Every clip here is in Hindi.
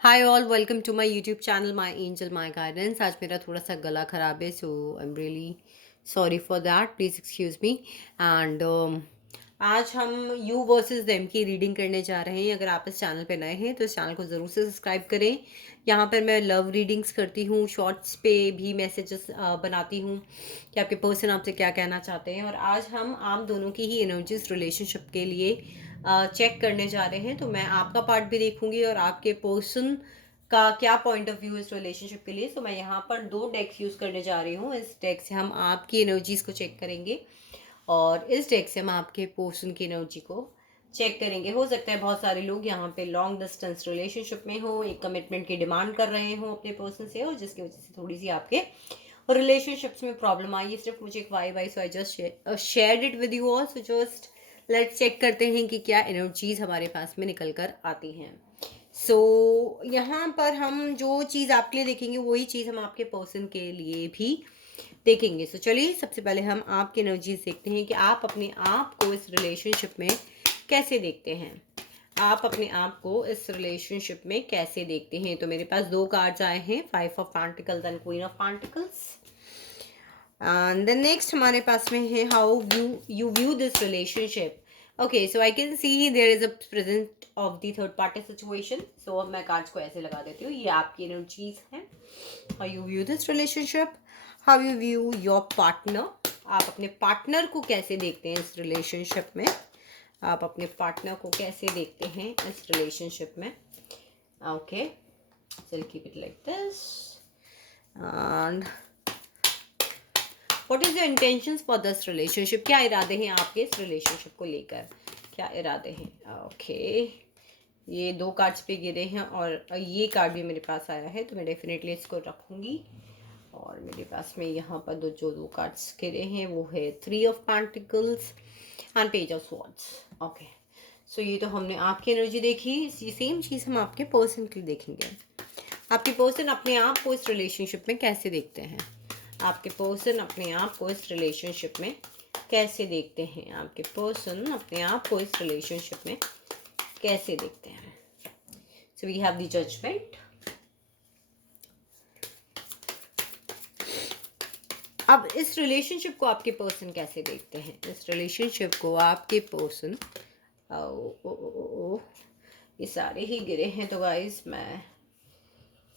Hi all, welcome to my YouTube channel my angel my guidance. आज मेरा थोड़ा सा गला ख़राब है, so I am really sorry for that, please excuse me. And आज हम यू वर्सेस देम की रीडिंग करने जा रहे हैं। अगर आप इस चैनल पे नए हैं तो इस चैनल को ज़रूर से सब्सक्राइब करें। यहाँ पर मैं लव रीडिंग्स करती हूँ, शॉर्ट्स पे भी मैसेजेस बनाती हूँ कि आपके पर्सन आपसे क्या कहना चाहते हैं। और आज हम आप दोनों की ही एनर्जीज रिलेशनशिप के लिए चेक करने जा रहे हैं। तो मैं आपका पार्ट भी देखूंगी और आपके पर्सन का क्या पॉइंट ऑफ व्यू इस रिलेशनशिप के लिए। तो मैं यहाँ पर दो डेक्स यूज़ करने जा रही हूँ। इस डेक से हम आपकी एनर्जीज को चेक करेंगे और इस डेक से हम आपके पर्सन की एनर्जी को चेक करेंगे। हो सकता है बहुत सारे लोग यहाँ पे लॉन्ग डिस्टेंस रिलेशनशिप में हो, एक कमिटमेंट की डिमांड कर रहे हो अपने पर्सन से, और जिसकी वजह से थोड़ी सी आपके रिलेशनशिप्स में प्रॉब्लम आई है। सिर्फ मुझे एक वाई वाई, so I just shared it with you all. So just let's check करते हैं कि क्या एनर्जीज हमारे पास में निकल कर आती हैं। यहाँ पर हम जो चीज़ आपके लिए देखेंगे वही चीज़ हम आपके पर्सन के लिए भी देखेंगे। चलिए सबसे पहले हम आपकी एनर्जीज देखते हैं कि आप अपने आप को इस रिलेशनशिप में कैसे देखते हैं। आप अपने आप को इस रिलेशनशिप में कैसे देखते हैं। तो मेरे पास दो कार्ड्स आए हैं, 5 of pentacles and queen of pentacles. And then next हमारे पास में है how you view this relationship. Okay, so I can see there is a present of the third party situation. So अब मैं कार्ड्स को ऐसे लगा देती हूँ, ये आपकी एनर्जीज हैं। How you view this relationship, how you view your partner. आप अपने पार्टनर को कैसे देखते हैं इस रिलेशनशिप में। आप अपने पार्टनर को कैसे देखते हैं इस रिलेशनशिप में। ओके, चल keep it like this. And what is your intentions for this relationship. क्या इरादे हैं आपके इस रिलेशनशिप को लेकर, क्या इरादे हैं। ओके, ये दो कार्ड्स पे गिरे हैं और ये कार्ड भी मेरे पास आया है, तो मैं डेफिनेटली इसको रखूंगी। और मेरे पास में यहाँ पर जो दो कार्ड्स गिरे हैं वो है 3 of pentacles and page of swords. Okay, so ये तो हमने आपकी एनर्जी देखी। ये सेम चीज़ हम आपके पर्सन की देखेंगे। आपके पर्सन अपने आप को इस रिलेशनशिप में कैसे देखते हैं। आपके पर्सन अपने आप को इस रिलेशनशिप में कैसे देखते हैं। आपके पर्सन अपने आप को इस रिलेशनशिप में कैसे देखते हैं। So we have the judgement. अब इस रिलेशनशिप को आपके पर्सन कैसे देखते हैं। इस रिलेशनशिप को आपके पर्सन, ये सारे ही गिरे हैं, तो गाइस मैं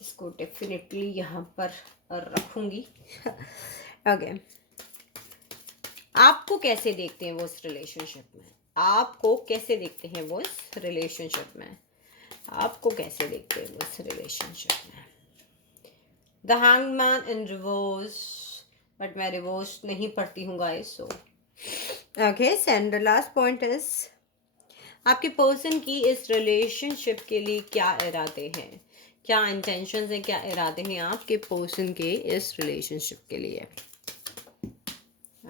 इसको डेफिनेटली यहाँ पर रखूंगी। ओके, आपको कैसे देखते हैं वो इस रिलेशनशिप में। आपको कैसे देखते हैं वो इस रिलेशनशिप में। आपको कैसे देखते हैं वो इस रिलेशनशिप में। The hangman in reverse, but मैं रिवर्स नहीं पढ़ती हूँ guys. So okay, and the last point is आपके पर्सन की इस रिलेशनशिप के लिए क्या इरादे हैं, क्या इंटेंशंस हैं, क्या इरादे हैं आपके पर्सन के इस रिलेशनशिप के लिए।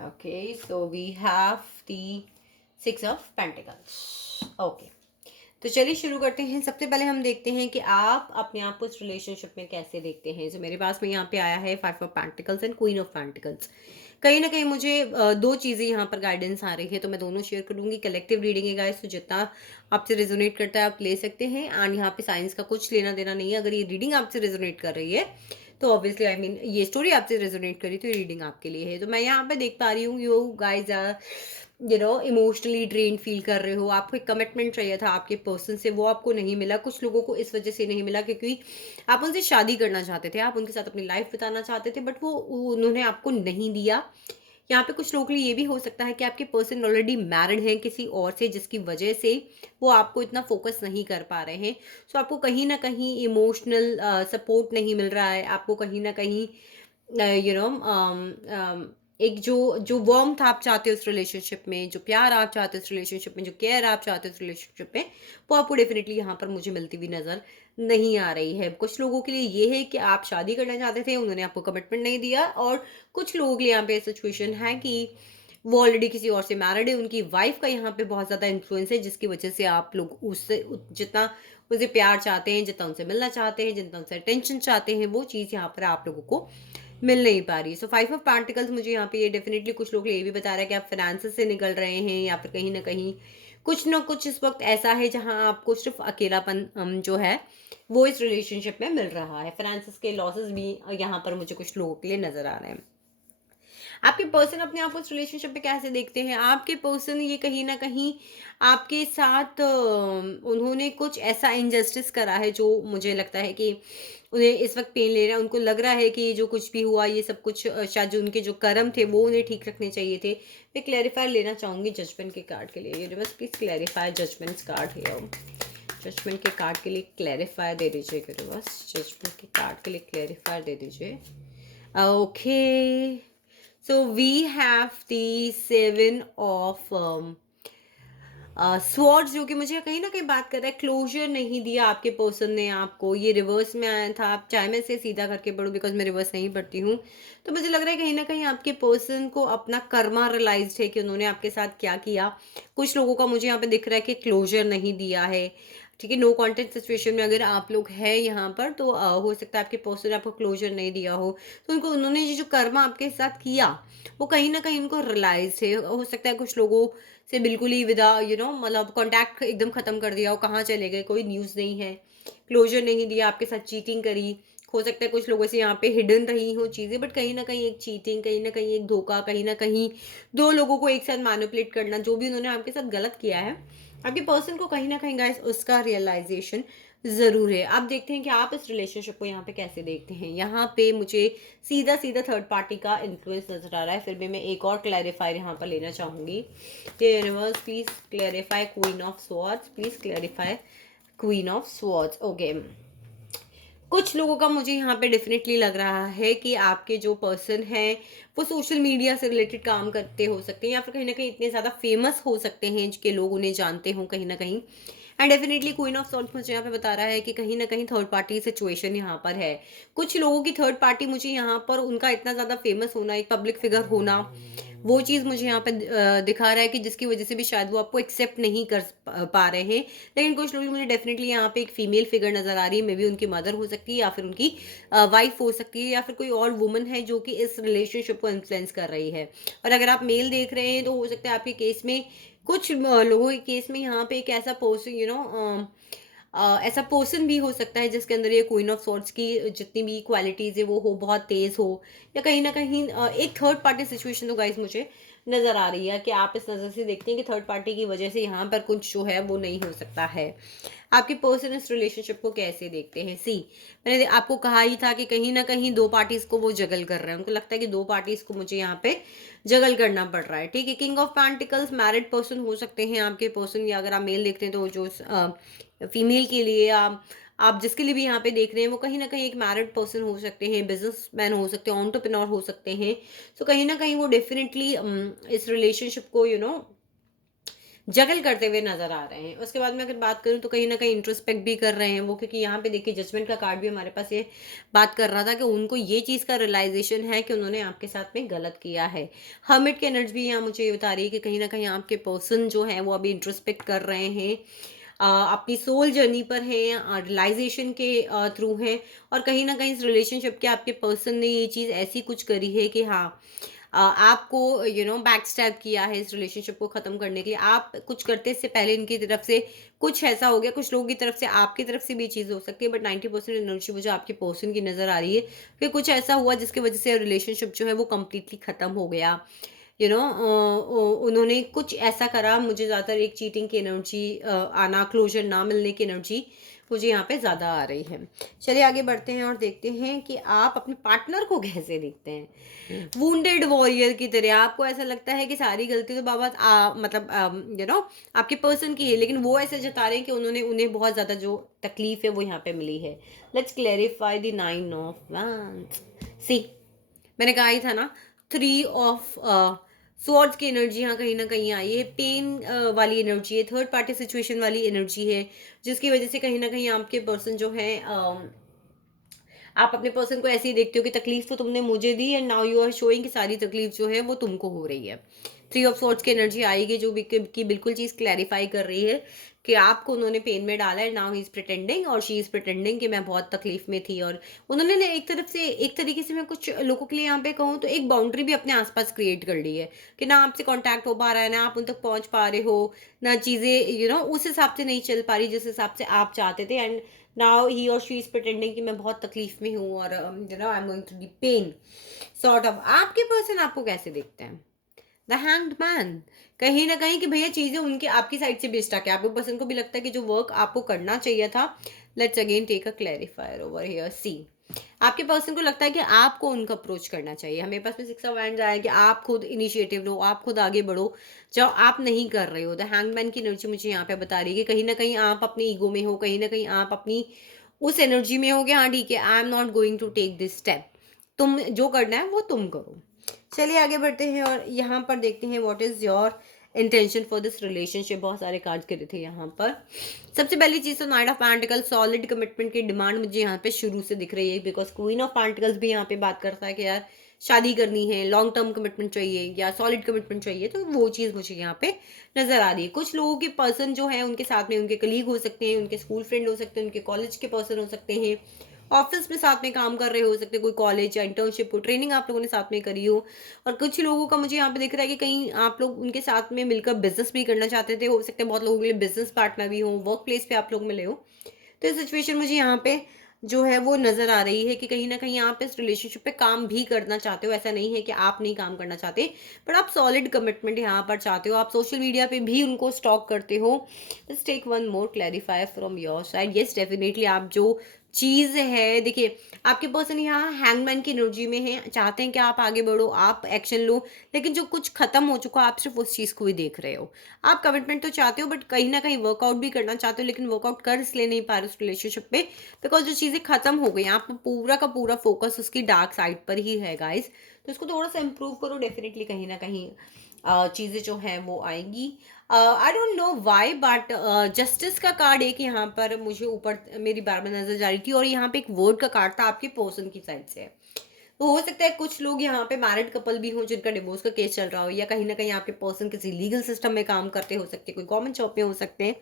Okay, so we have the 6 of pentacles. Okay, तो चलिए शुरू करते हैं। सबसे पहले हम देखते हैं कि आप अपने आप को इस रिलेशनशिप में कैसे देखते हैं। जो मेरे पास में यहाँ पे आया है 5 of pentacles and queen of pentacles. कहीं ना कहीं मुझे दो चीज़ें यहाँ पर गाइडेंस आ रही है, तो मैं दोनों शेयर करूँगी। कलेक्टिव रीडिंग है गाइस, तो जितना आपसे रेजोनेट करता है आप ले सकते हैं। एंड यहाँ पे साइंस का कुछ लेना देना नहीं है। अगर ये रीडिंग आपसे रेजोनेट कर रही है तो ऑब्वियसली आई मीन ये स्टोरी आपसे रेजोनेट करी तो ये रीडिंग आपके लिए है। तो मैं यहाँ पे देख पा रही हूँ you guys are emotionally drain feel कर रहे हो। आपको एक कमिटमेंट चाहिए था आपके पर्सन से, वो आपको नहीं मिला। कुछ लोगों को इस वजह से नहीं मिला क्योंकि आप उनसे शादी करना चाहते थे, आप उनके साथ अपनी लाइफ बिताना चाहते थे, बट वो उन्होंने आपको नहीं दिया। यहाँ पे कुछ लोगों के लिए ये भी हो सकता है कि आपके पर्सन ऑलरेडी मैरिड हैं किसी और से, जिसकी वजह से वो आपको इतना फोकस नहीं कर पा रहे हैं। सो आपको कहीं ना कहीं इमोशनल सपोर्ट नहीं मिल रहा है। आपको कहीं ना कहीं यू नो एक जो जो वार्मथ आप चाहते हो उस रिलेशनशिप में, जो प्यार आप चाहते हो उस रिलेशनशिप में, जो केयर आप चाहते हो उस रिलेशनशिप में, वो आपको डेफिनेटली यहाँ पर मुझे मिलती हुई नजर नहीं आ रही है। कुछ लोगों के लिए ये है कि आप शादी करना चाहते थे, उन्होंने आपको कमिटमेंट नहीं दिया। और कुछ लोगों के लिए यहाँ पे सिचुएशन है कि वो ऑलरेडी किसी और से मैरिड है, उनकी वाइफ का यहाँ पे बहुत ज़्यादा इन्फ्लुएंस है, जिसकी वजह से आप लोग उससे जितना उनसे प्यार चाहते हैं, जितना उनसे मिलना चाहते हैं, जितना उनसे अटेंशन चाहते हैं, वो चीज़ यहाँ पर आप लोगों को मिल नहीं पा रही है। सो 5 ऑफ पेंटिकल्स मुझे यहाँ पे ये डेफिनेटली कुछ लोग ये भी बता रहा है कि आप फाइनेंसेस से निकल रहे हैं, या फिर कहीं ना कहीं कुछ ना कुछ इस वक्त ऐसा है जहां आपको सिर्फ अकेलापन जो है वो इस रिलेशनशिप में मिल रहा है। फाइनेंसिस के लॉसेस भी यहाँ पर मुझे कुछ लोगों के लिए नजर आ रहे हैं। आपके पर्सन अपने आप उस रिलेशनशिप में कैसे देखते हैं? आपके पर्सन ये कहीं न कहीं आपके साथ उन्होंने कुछ ऐसा इनजस्टिस करा है जो मुझे लगता है कि उन्हें इस वक़्त पेन ले रहा है। उनको लग रहा है कि ये जो कुछ भी हुआ ये सब कुछ शायद जो उनके जो कर्म थे वो उन्हें ठीक रखने चाहिए थे। मैं क्लैरिफ़ायर लेना चाहूँगी जजमेंट के कार्ड के लिए। Universe please clarify judgements card here. Judgement के कार्ड के लिए क्लैरिफ़ायर दे दीजिए यूनिवर्स। जजमेंट के कार्ड के लिए क्लैरिफ़ायर दे दीजिए। Okay. So we have the seven of swords जो कि मुझे कहीं ना कहीं बात कर रहा है क्लोजर नहीं दिया आपके पर्सन ने आपको। ये रिवर्स में आया था। आप चाहे मैं इसे सीधा करके पढ़ूँ बिकॉज मैं रिवर्स नहीं पढ़ती हूँ, तो मुझे लग रहा है कहीं ना कहीं आपके पर्सन को अपना कर्मा रियलाइज है कि उन्होंने आपके साथ क्या किया। कुछ लोगों का मुझे यहाँ पे दिख रहा है कि क्लोजर नहीं दिया है। ठीक है, नो कॉन्टेक्ट सिचुएशन में अगर आप लोग हैं यहाँ पर तो हो सकता है आपके पर्सन ने आपको क्लोजर नहीं दिया हो, तो उनको उन्होंने ये जो कर्मा आपके साथ किया वो कहीं ना कहीं उनको रियलाइज है। हो सकता है कुछ लोगों से बिल्कुल ही विदा मतलब कॉन्टैक्ट एकदम ख़त्म कर दिया हो, कहाँ चले गए, कोई न्यूज़ नहीं है, क्लोजर नहीं दिया, आपके साथ चीटिंग करी। हो सकता है कुछ लोगों से यहाँ पे हिडन रही हो चीज़ें, बट कहीं ना कहीं एक चीटिंग, कहीं ना कहीं एक धोखा, कहीं ना कहीं दो लोगों को एक साथ मैनिपुलेट करना, जो भी उन्होंने आपके साथ गलत किया है, आपके पर्सन को कहीं ना कहीं गाइस उसका रियलाइजेशन ज़रूर है। आप देखते हैं कि आप इस रिलेशनशिप को यहाँ पे कैसे देखते हैं। यहाँ पे मुझे सीधा सीधा थर्ड पार्टी का इन्फ्लुएंस नजर आ रहा है। फिर भी मैं एक और क्लैरिफायर यहाँ पर लेना चाहूँगी। Universe please clarify queen of swords, please clarify queen of swords. Okay, कुछ लोगों का मुझे यहाँ पे डेफिनेटली लग रहा है कि आपके जो पर्सन है वो सोशल मीडिया से रिलेटेड काम करते हो सकते हैं, या फिर कहीं ना कहीं इतने ज़्यादा फेमस हो सकते हैं कि लोग उन्हें जानते हों कहीं ना कहीं। And definitely queen of swords मुझे यहाँ पे बता रहा है कि कहीं ना कहीं थर्ड पार्टी सिचुएशन यहाँ पर है। कुछ लोगों की थर्ड पार्टी मुझे यहाँ पर उनका इतना ज़्यादा फेमस होना, एक पब्लिक फिगर होना, वो चीज़ मुझे यहाँ पे दिखा रहा है कि जिसकी वजह से भी शायद वो आपको एक्सेप्ट नहीं कर पा रहे हैं। लेकिन कुछ लोग मुझे डेफिनेटली यहाँ पे एक फीमेल फिगर नज़र आ रही है। मे बी उनकी मदर हो सकती है, या फिर उनकी वाइफ हो सकती है, या फिर कोई और वुमन है जो कि इस रिलेशनशिप को इन्फ्लुएंस कर रही है। और अगर आप मेल देख रहे हैं तो हो सकता है आपके केस में, कुछ लोगों के केस में यहाँ पे एक ऐसा पर्सन ऐसा पर्सन भी हो सकता है जिसके अंदर ये क्वीन ऑफ सॉर्ड्स की जितनी भी क्वालिटीज़ है वो हो, बहुत तेज़ हो, या कहीं ना कहीं एक थर्ड पार्टी सिचुएशन तो गाइस मुझे नज़र आ रही है कि आप इस नज़र से देखते हैं कि थर्ड पार्टी की वजह से यहाँ पर कुछ जो है वो नहीं हो सकता है। आपके पर्सन इस रिलेशनशिप को कैसे देखते हैं? सी, मैंने आपको कहा ही था कि कहीं ना कहीं दो पार्टीज को वो जगल कर रहे हैं। उनको लगता है कि दो पार्टीज को मुझे यहाँ पे जगल करना पड़ रहा है। ठीक है, king of pentacles married person हो सकते हैं आपके पर्सन, या अगर आप मेल देखते हैं तो जो फीमेल के लिए आप जिसके लिए भी यहाँ पे देख रहे हैं वो कहीं ना कहीं एक मैरिड पर्सन हो सकते हैं, बिजनेसमैन हो सकते हैं, एंटरप्रेन्योर हो सकते हैं। तो कहीं ना कहीं वो डेफिनेटली इस रिलेशनशिप को जगल करते हुए नजर आ रहे हैं। उसके बाद में अगर बात करूं तो कहीं ना कहीं इंट्रोस्पेक्ट भी कर रहे हैं वो, क्योंकि यहाँ पे देखिए जजमेंट का कार्ड भी हमारे पास ये बात कर रहा था कि उनको ये चीज़ का रियलाइजेशन है कि उन्होंने आपके साथ में गलत किया है। हर्मिट की एनर्जी भी यहाँ मुझे ये बता रही है कि कहीं ना कहीं आपके पर्सन जो है वो अभी इंट्रोस्पेक्ट कर रहे हैं, अपनी सोल जर्नी पर हैं, रियलाइजेशन के थ्रू हैं। और कहीं ना कहीं इस रिलेशनशिप के आपके पर्सन ने ये चीज़ ऐसी कुछ करी है कि हाँ, आपको बैक स्टैब किया है इस रिलेशनशिप को ख़त्म करने के लिए। आप कुछ करते इससे पहले इनकी तरफ से कुछ ऐसा हो गया, कुछ लोगों की तरफ से, आपकी तरफ से भी चीज़ हो सकती है, बट 90% एनर्जी मुझे आपके पर्सन की नज़र आ रही है कि कुछ ऐसा हुआ जिसकी वजह से रिलेशनशिप जो है वो कम्प्लीटली ख़त्म हो गया। उन्होंने कुछ ऐसा करा, मुझे ज़्यादातर एक चीटिंग की एनर्जी आना, क्लोजर ना मिलने की एनर्जी मुझे यहाँ पे ज़्यादा आ रही है। चलिए आगे बढ़ते हैं और देखते हैं कि आप अपने पार्टनर को कैसे देखते हैं। वुंडेड वॉरियर की तरह आपको ऐसा लगता है कि सारी गलती तो बाबा मतलब आपके पर्सन की है, लेकिन वो ऐसे जता रहे हैं कि उन्हें बहुत ज़्यादा जो तकलीफ है वो यहाँ पे मिली है। Let's clarify the 9 of wands। सी, मैंने कहा ही था ना, 3 ऑफ स्वॉर्ड्स की एनर्जी यहाँ कहीं ना कहीं आई है। पेन वाली एनर्जी है, थर्ड पार्टी सिचुएशन वाली एनर्जी है, जिसकी वजह से कहीं ना कहीं आपके पर्सन जो है आप अपने पर्सन को ऐसे ही देखते हो कि तकलीफ तो तुमने मुझे दी and now you are showing कि सारी तकलीफ जो है वो तुमको हो रही है। 3 ऑफ सॉर्ट्स की एनर्जी आएगी जो कि बिल्कुल चीज़ क्लैरिफाई कर रही है कि आपको उन्होंने पेन में डाला है, नाउ ही इज़ प्रिटेंडिंग और शी इज़ प्रिटेंडिंग कि मैं बहुत तकलीफ़ में थी। और उन्होंने ना एक तरफ से, एक तरीके से मैं कुछ लोगों के लिए यहाँ पे कहूँ तो एक बाउंड्री भी अपने आस-पास क्रिएट कर ली है, कि ना आपसे कॉन्टैक्ट हो पा रहा है, ना आप उन तक पहुँच पा रहे हो, ना चीज़ें उस हिसाब से नहीं चल पा रही जिस हिसाब से आप चाहते थे। एंड नाउ ही और शी इज़ प्रिटेंडिंग कि मैं बहुत तकलीफ़ में हूँ और I am going through the pain sort of. आपके पर्सन आपको कैसे देखते हैं? The hanged man. कहीं न कहीं कि भैया चीज़ें उनकी आपकी साइड से बेस्टक है। आपके पर्सन को भी लगता है कि जो वर्क आपको करना चाहिए था, let's again take a clarifier over here see. आपके पर्सन को लगता है कि आपको उनको अप्रोच करना चाहिए। हमारे पास में 6 ऑफ वांड्स आया है कि आप खुद इनिशिएटिव लो, आप खुद आगे बढ़ो, जो आप नहीं कर रहे हो। द हैंगमैन की एनर्जी मुझे यहाँ पे बता रही है कि कहीं न कहीं आप अपने ईगो में हो, कहीं न कहीं आप अपनी उस एनर्जी में हो कि हाँ ठीक है, I am not going to take this step. तुम जो करना है वो तुम करो। चलिए आगे बढ़ते हैं और यहाँ पर देखते हैं what is your intention for this relationship. बहुत सारे कार्ड करे थे यहाँ पर। सबसे पहली चीज़ तो night of pentacle, solid commitment की डिमांड मुझे यहाँ पे शुरू से दिख रही है, बिकॉज क्वीन ऑफ पेंटिकल्स भी यहाँ पे बात करता है कि यार शादी करनी है, लॉन्ग टर्म कमिटमेंट चाहिए या सॉलिड कमिटमेंट चाहिए, तो वो चीज़ मुझे यहाँ पे नजर आ रही है। कुछ लोगों के पर्सन जो है उनके साथ में उनके कलीग हो सकते हैं, उनके स्कूल फ्रेंड हो सकते हैं, उनके कॉलेज के पर्सन हो सकते हैं, ऑफिस में साथ में काम कर रहे हो सकते हैं, कोई कॉलेज या इंटर्नशिप, कोई ट्रेनिंग आप लोगों ने साथ में करी हो। और कुछ लोगों का मुझे यहाँ पे दिख रहा है कि कहीं आप लोग उनके साथ में मिलकर बिजनेस भी करना चाहते थे, हो सकता है बहुत लोगों के लिए बिजनेस पार्टनर भी हो, वर्क प्लेस पे आप लोग मिले हो। तो ये सिचुएशन मुझे यहाँ पे जो है वो नज़र आ रही है कि कहीं न कहीं आप इस रिलेशनशिप पे काम भी करना चाहते हो। ऐसा नहीं है कि आप नहीं काम करना चाहते, बट आप सॉलिड कमिटमेंट यहाँ पर चाहते हो। आप सोशल मीडिया पे भी उनको स्टॉक करते हो। Let's take one more clarifier from your side. Yes, definitely आप जो चीज़ है, देखिए आपके पर्सन यहाँ हैंगमैन की एनर्जी में है, चाहते हैं कि आप आगे बढ़ो, आप एक्शन लो, लेकिन जो कुछ खत्म हो चुका आप सिर्फ़ उस चीज़ को ही देख रहे हो। आप कमिटमेंट तो चाहते हो बट कहीं न कहीं वर्कआउट भी करना चाहते हो, लेकिन वर्कआउट कर इसलिए नहीं पा रहे उस रिलेशनशिप पे, बिकॉज़ जो चीज़ें खत्म हो गई, आपका पूरा का पूरा फोकस उसकी डार्क साइड पर ही है गाइज़। तो इसको थोड़ा-सा इम्प्रूव करो, डेफिनिटली कहीं न कहीं चीज़ें जो हैं वो आएँगी। I don't know why but justice का कार्ड एक यहाँ पर मुझे ऊपर मेरी बार-बार नज़र जा रही थी और यहाँ पे एक वर्ड का कार्ड था आपके पर्सन की साइड से। तो हो सकता है कुछ लोग यहाँ पे मैरिड कपल भी हों जिनका डिवोर्स का केस चल रहा हो, या कहीं न कहीं आपके पर्सन किसी लीगल सिस्टम में काम करते हो सकते हैं, कोई गवर्नमेंट जॉब में हो सकते हैं।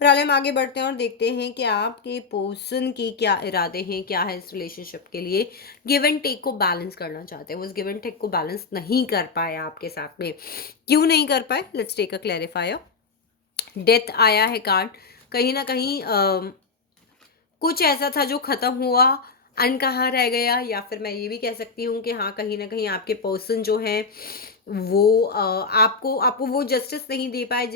फिलहाल हम आगे बढ़ते हैं और देखते हैं कि आपके पर्सन के क्या इरादे हैं, क्या है इस रिलेशनशिप के लिए। गिव एंड टेक को बैलेंस करना चाहते हैं, वो इस गिव एंड टेक को बैलेंस नहीं कर पाए आपके साथ में। क्यों नहीं कर पाए? Let's take a clarifier. Death आया है कार्ड। कहीं न कहीं कुछ ऐसा था जो ख़त्म हुआ, अनकहा रह गया, या फिर मैं ये भी कह सकती हूँ कि हाँ, कहीं न कहीं आपके पर्सन जो हैं वो आपको आपको वो जस्टिस नहीं दे पाए,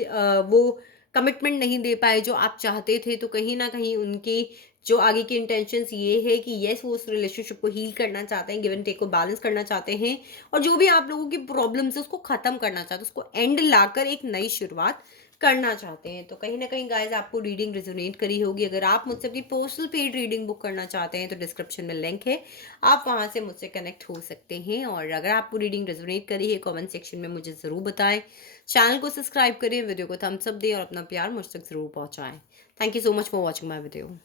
वो कमिटमेंट नहीं दे पाए जो आप चाहते थे। तो कहीं न कहीं उनके जो आगे की इंटेंशंस ये है कि येस, वो उस रिलेशनशिप को हील करना चाहते हैं, गिव एंड टेक को बैलेंस करना चाहते हैं, और जो भी आप लोगों की प्रॉब्लम्स है उसको ख़त्म करना चाहते हैं, उसको एंड लाकर एक नई शुरुआत करना चाहते हैं। तो कहीं न कहीं गाइज़ आपको रीडिंग रेज़ोनेट करी होगी। अगर आप मुझसे अपनी पर्सनल पेड रीडिंग बुक करना चाहते हैं तो डिस्क्रिप्शन में लिंक है। आप वहाँ से मुझसे कनेक्ट हो सकते हैं, और अगर आपको रीडिंग रेज़ोनेट करी है कमेंट सेक्शन में मुझे ज़रूर बताएँ। चैनल को सब्सक्राइब करें, वीडियो को थम्स अप दें और अपना प्यार मुझ तक ज़रूर पहुँचाएँ। Thank you so much for watching my video.